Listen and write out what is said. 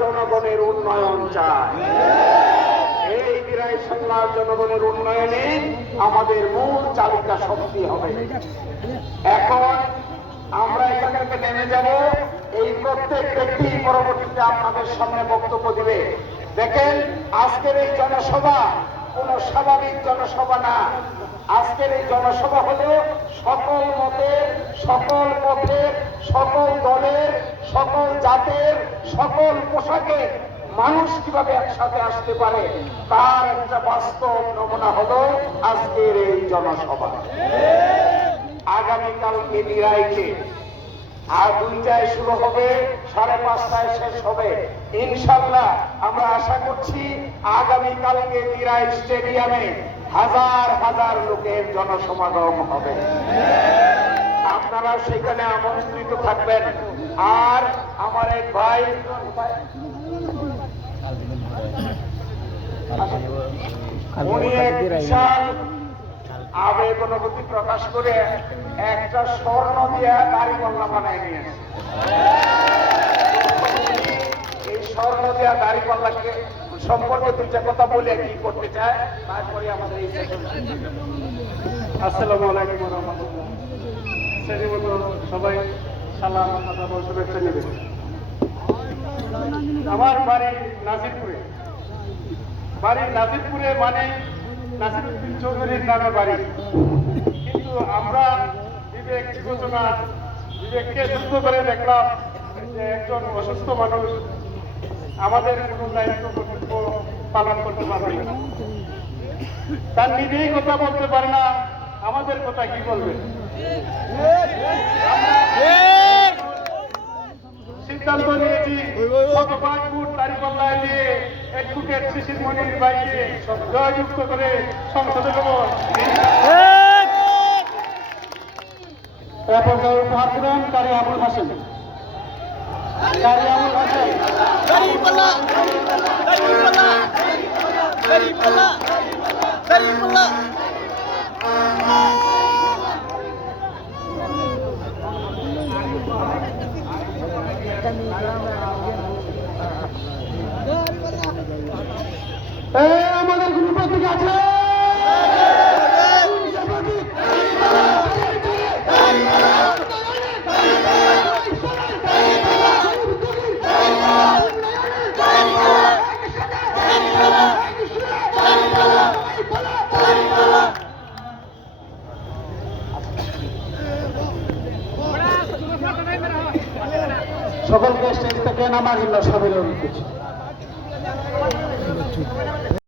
জনগণের উন্নয়ন চায়। এই দিরাই সাংলার জনগণের উন্নয়নে আমাদের মূল চালিকা শক্তি হবে। এখন আমরা এখান থেকে নেমে যাব, এই প্রত্যেক ব্যক্তি পরবর্তীতে আপনাদের সামনে বক্তব্য দিবে। দেখেন, আজকের এই জনসভা কোন স্বাভাবিক জনসভা না। আজকের এই জনসভা হলো সকল মতের, সকল পথের, সকল দলের, সকল জাতের, সকল পোশাকের মানুষ কিভাবে একসাথে আসতে পারে তার একটা বাস্তব নমুনা হলো আজকের এই জনসভা। আগামীকালকে দিরাইতে আর 2টায় শুরু হবে, 5:30টায় শেষ হবে ইনশাআল্লাহ। আমরা আশা করছি আগামীকালকে দিরাই স্টেডিয়ামে হাজার হাজার লোকের জনসমাগম হবে। আপনারা সেখানে আমন্ত্রিত থাকবেন। আর আমার এক ভাই, উনি এক বিশাল আবেগ অনুভূতি প্রকাশ করে একটা স্বর্ণ দিয়া দাড়িপাল্লা বানায় নিয়েছে। এই স্বর্ণ দেওয়া দাড়িপাল্লাকে সম্পর্কে 2টা কথা বলে কি করতে চায়, তারপরে আমাদের এই সেশন। আসসালামু আলাইকুম ওয়া রাহমাতুল্লাহ। সবাই সালাম আদাব শুভেচ্ছা নেবেন। আমার বাড়ি নাজিরপুরে। মানে নাসিরউদ্দিন চৌধুরীর নামে বাড়ি। কিন্তু আমরা বিবেককে যুক্ত করে দেখলাম যে একজন অসুস্থ মানুষ আমাদের কোনো দায়িত্ব কর্তব্য পালন করতে পারবে না। তার নিজেই কথা বলতে পারে না, আমাদের কথা কি বলবে? সিদ্ধান্ত নিয়েছি ভগবানপুর দাড়িপাল্লায় দিয়ে অ্যাডভোকেট শিশির মনির ভাইকে জয়যুক্ত করে সংসদে দেব। উপহার দিলেন কারি আবুল হাসেন। আমাদের কোনো প্রতীক আছে? সকলকে স্টেজ থেকে নামার জন্য সবাই অনুরোধ করছি।